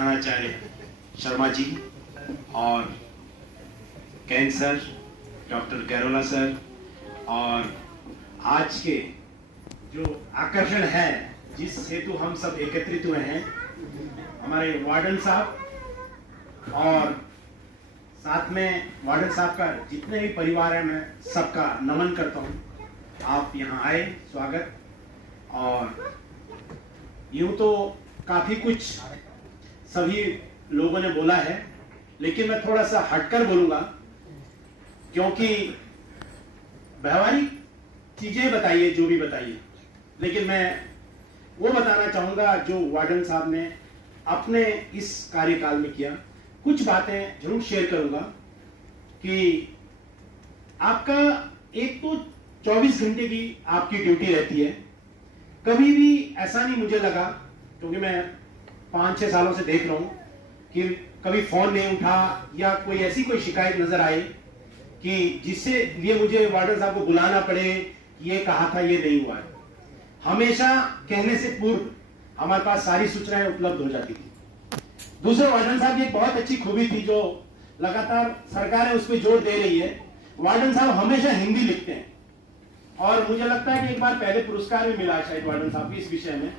प्रधानाचार्य शर्मा जी और can sir, doctor Gairola sir, और आज के जो आकर्षण है जिस हेतु हम सब एकत्रित हुए हैं, हमारे वार्डन साहब और साथ में वार्डन साहब का जितने भी परिवार है, मैं सबका नमन करता हूँ। आप यहाँ आए, स्वागत। और यूं तो काफी कुछ सभी लोगों ने बोला है, लेकिन मैं थोड़ा सा हटकर बोलूंगा, क्योंकि व्यवहारिक चीजें बताइए जो भी बताइए, लेकिन मैं वो बताना चाहूंगा जो वार्डन साहब ने अपने इस कार्यकाल में किया। कुछ बातें जरूर शेयर करूंगा कि आपका एक तो 24 घंटे की आपकी ड्यूटी रहती है। कभी भी ऐसा नहीं मुझे लगा, क्योंकि मैं 5-6 सालों से देख रहा हूं कि कभी फोन नहीं उठा या कोई ऐसी कोई शिकायत नजर आए कि जिससे लिए मुझे वार्डन साहब को बुलाना पड़े, ये कहा था, ये नहीं हुआ है। हमेशा कहने से पूर्व हमारे पास सारी सूचनाएं उपलब्ध हो जाती थी। दूसरे वार्डन साहब की एक बहुत अच्छी खूबी थी जो लगातार सरकार उस पर जोर दे रही है। वार्डन साहब हमेशा हिंदी लिखते हैं, और मुझे लगता है कि एक बार पहले पुरस्कार भी मिला शायद वार्डन साहब की इस विषय में।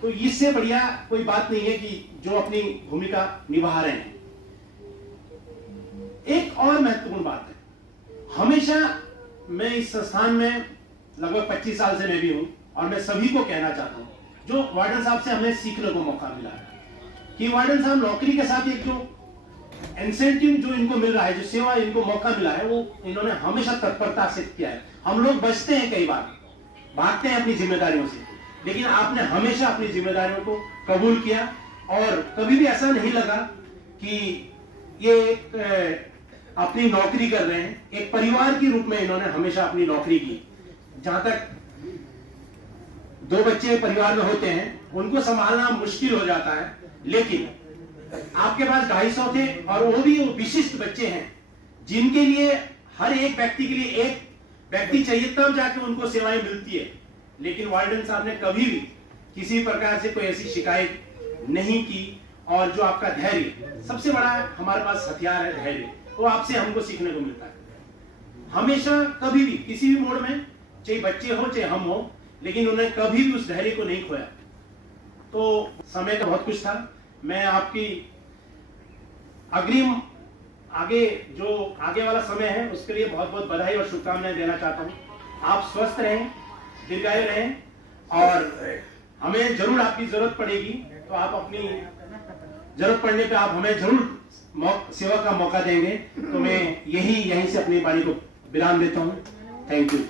तो इससे बढ़िया कोई बात नहीं है कि जो अपनी भूमिका निभा रहे हैं। एक और महत्वपूर्ण बात है, हमेशा मैं इस संस्थान में लगभग 25 साल से मैं भी हूं, और मैं सभी को कहना चाहता हूं जो वार्डन साहब से हमें सीखने को मौका मिला है कि वार्डन साहब नौकरी के साथ एक जो इंसेंटिव जो इनको मिल रहा है, जो सेवा इनको मौका मिला है, वो इन्होंने हमेशा तत्परता से किया है। हम लोग बचते हैं, कई बार भागते हैं अपनी जिम्मेदारियों से, लेकिन आपने हमेशा अपनी जिम्मेदारियों को कबूल किया, और कभी भी ऐसा नहीं लगा कि ये एक अपनी नौकरी कर रहे हैं। एक परिवार के रूप में इन्होंने हमेशा अपनी नौकरी की। जहां तक 2 बच्चे परिवार में होते हैं, उनको संभालना मुश्किल हो जाता है, लेकिन आपके पास 250 थे, और वो भी विशिष्ट बच्चे हैं जिनके लिए हर एक व्यक्ति के लिए एक व्यक्ति चाहिए, तब जाके उनको सेवाएं मिलती है। लेकिन वार्डन साहब ने कभी भी किसी प्रकार से कोई ऐसी शिकायत नहीं की, और जो आपका धैर्य, सबसे बड़ा हमारे पास हथियार है धैर्य, वो आपसे हमको सीखने को मिलता है। हमेशा कभी भी किसी भी मोड़ में, चाहे बच्चे हो चाहे हम हो, लेकिन उन्होंने कभी भी उस धैर्य को नहीं खोया। तो समय का बहुत कुछ था। मैं आपकी अग्रिम आगे वाला समय है, उसके लिए बहुत बहुत बधाई और शुभकामनाएं देना चाहता हूं। आप स्वस्थ रहें, दीर्घायु रहें, और हमें जरूर आपकी जरूरत पड़ेगी, तो आप अपनी जरूरत पड़ने पे आप हमें जरूर सेवा का मौका देंगे। तो मैं यहीं से अपनी वाणी को विराम देता हूं। Thank you.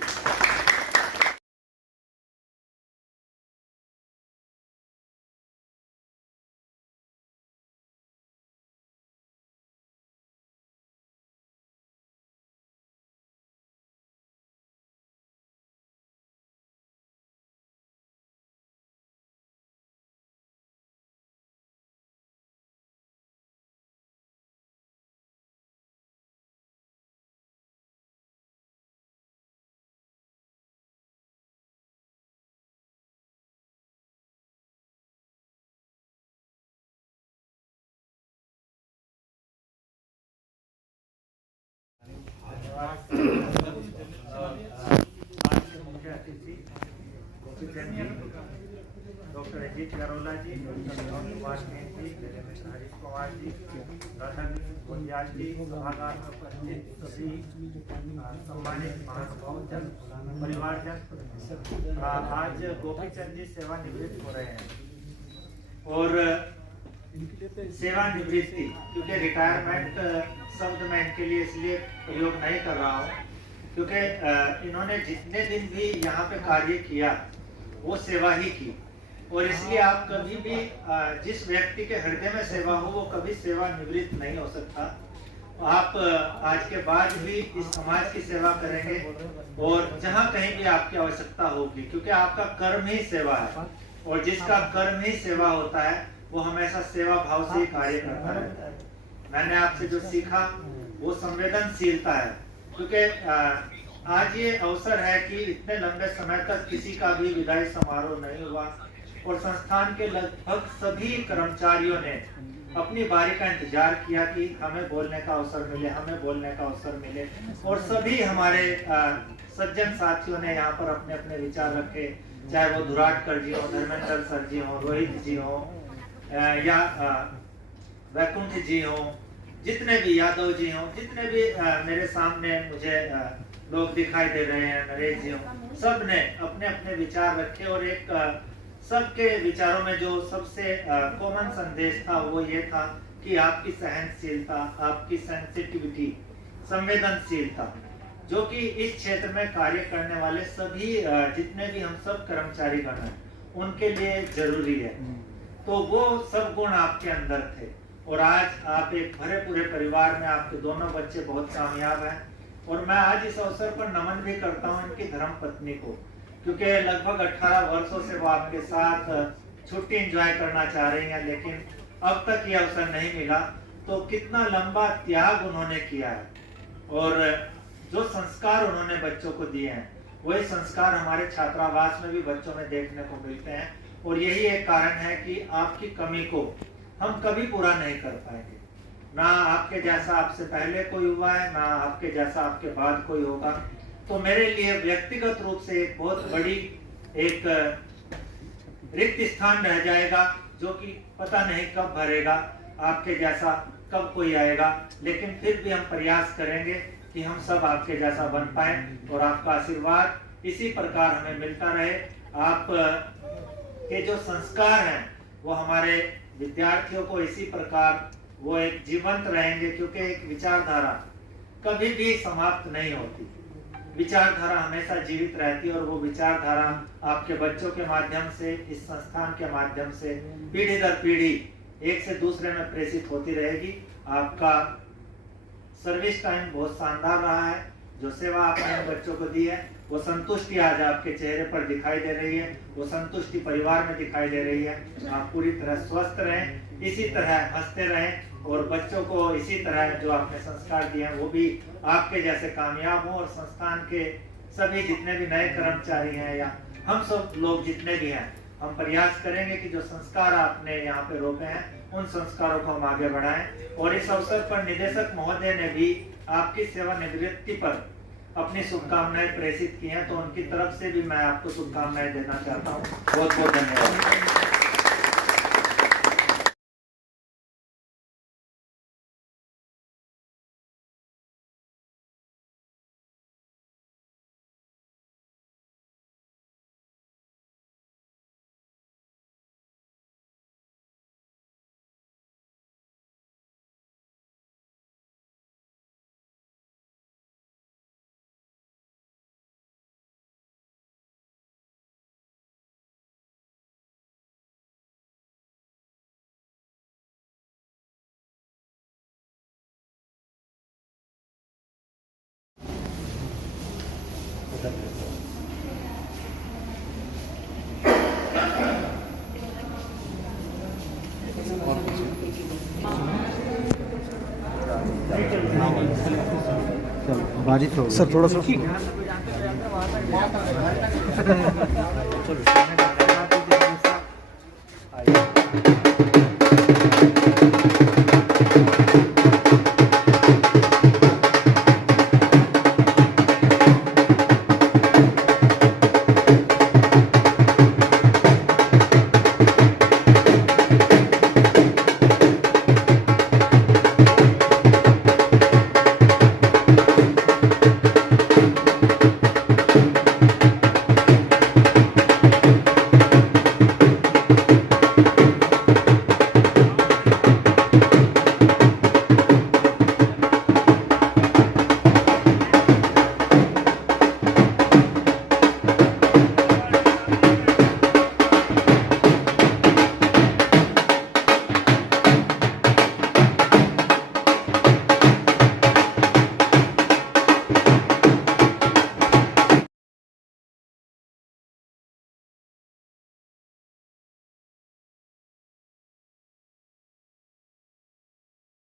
मुख्य अतिथि डॉक्टर अजीत गैरोला जी, डॉक्टर जी, हरीश कुमार जी, रतन गोंदियाल जी, सभागार में उपस्थित सभी सम्मानित महानुभावजन, परिवारजन। आज गोपीचंद जी सेवानिवृत्त हो रहे हैं, और सेवानिवृत्ति क्योंकि रिटायरमेंट शब्द मैं इनके लिए इसलिए प्रयोग नहीं कर रहा हूँ, क्योंकि इन्होंने जितने दिन भी यहाँ पे कार्य किया वो सेवा ही की, और इसलिए आप कभी भी जिस व्यक्ति के हृदय में सेवा हो वो कभी सेवानिवृत्त नहीं हो सकता। आप आज के बाद भी इस समाज की सेवा करेंगे, और जहाँ कहीं भी आपकी आवश्यकता होगी, क्योंकि आपका कर्म ही सेवा है, और जिसका कर्म ही सेवा होता है वो हमेशा सेवा भाव से ही कार्य करता है। मैंने आपसे जो सीखा वो संवेदनशीलता है, क्योंकि आज ये अवसर है कि इतने लंबे समय तक किसी का भी विदाई समारोह नहीं हुआ, और संस्थान के लगभग सभी कर्मचारियों ने अपनी बारी का इंतजार किया कि हमें बोलने का अवसर मिले, हमें बोलने का अवसर मिले। और सभी हमारे सज्जन साथियों ने यहाँ पर अपने अपने विचार रखे, चाहे वो धुराटकर जी हो, धर्मेंद्र सर जी हो, रोहित जी हो, या वैकुंठ जी हो, जितने भी यादव जी हो, जितने भी मेरे सामने मुझे लोग दिखाई दे रहे हैं, नरेश जी हो, सब ने अपने अपने विचार रखे। और एक सबके विचारों में जो सबसे कॉमन संदेश था वो ये था कि आपकी सहनशीलता, आपकी सेंसिटिविटी, संवेदनशीलता, जो कि इस क्षेत्र में कार्य करने वाले सभी जितने भी हम सब कर्मचारी गण हैं उनके लिए जरूरी है। तो वो सब गुण आपके अंदर थे और आज आप एक भरे पूरे परिवार में, आपके दोनों बच्चे बहुत कामयाब हैं। और मैं आज इस अवसर पर नमन भी करता हूं इनकी धर्मपत्नी को, क्योंकि लगभग 18 वर्षों से वो आपके साथ छुट्टी एंजॉय करना चाह रही हैं, लेकिन अब तक ये अवसर नहीं मिला। तो कितना लंबा त्याग उन्होंने किया है और जो संस्कार उन्होंने बच्चों को दिए हैं वही संस्कार हमारे छात्रावास में भी बच्चों में देखने को मिलते हैं। और यही एक कारण है कि आपकी कमी को हम कभी पूरा नहीं कर पाएंगे। ना आपके जैसा आपसे पहले कोई हुआ है, ना आपके जैसा आपके बाद कोई होगा। तो मेरे लिए व्यक्तिगत रूप से एक बहुत बड़ी एक रिक्त स्थान रह जाएगा, जो कि पता नहीं कब भरेगा, आपके जैसा कब कोई आएगा। लेकिन फिर भी हम प्रयास करेंगे कि हम सब आपके जैसा बन पाए और आपका आशीर्वाद इसी प्रकार हमें मिलता रहे। आप के जो संस्कार हैं वो हमारे विद्यार्थियों को इसी प्रकार वो एक जीवंत रहेंगे, क्योंकि एक विचारधारा कभी भी समाप्त नहीं होती, विचारधारा हमेशा जीवित रहती है। और वो विचारधारा आपके बच्चों के माध्यम से, इस संस्थान के माध्यम से पीढ़ी दर पीढ़ी एक से दूसरे में प्रेषित होती रहेगी। आपका सर्विस टाइम बहुत शानदार रहा है, जो सेवा आपने बच्चों को दी है वो संतुष्टि आज आपके चेहरे पर दिखाई दे रही है, वो संतुष्टि परिवार में दिखाई दे रही है। आप पूरी तरह स्वस्थ रहें, इसी तरह हंसते रहें और बच्चों को इसी तरह जो आपने संस्कार दिए हैं वो भी आपके जैसे कामयाब हों। और संस्थान के सभी जितने भी नए कर्मचारी हैं या हम सब लोग जितने भी हैं, हम प्रयास करेंगे कि जो संस्कार आपने यहाँ पे रोके हैं उन संस्कारों को हम आगे बढ़ाएं। और इस अवसर पर निदेशक महोदय ने भी आपकी सेवानिवृत्ति पर अपनी शुभकामनाएं प्रेषित की हैं, तो उनकी तरफ से भी मैं आपको शुभकामनाएं देना चाहता हूँ। बहुत बहुत धन्यवाद। बारिश हो सर थोड़ा सा चलो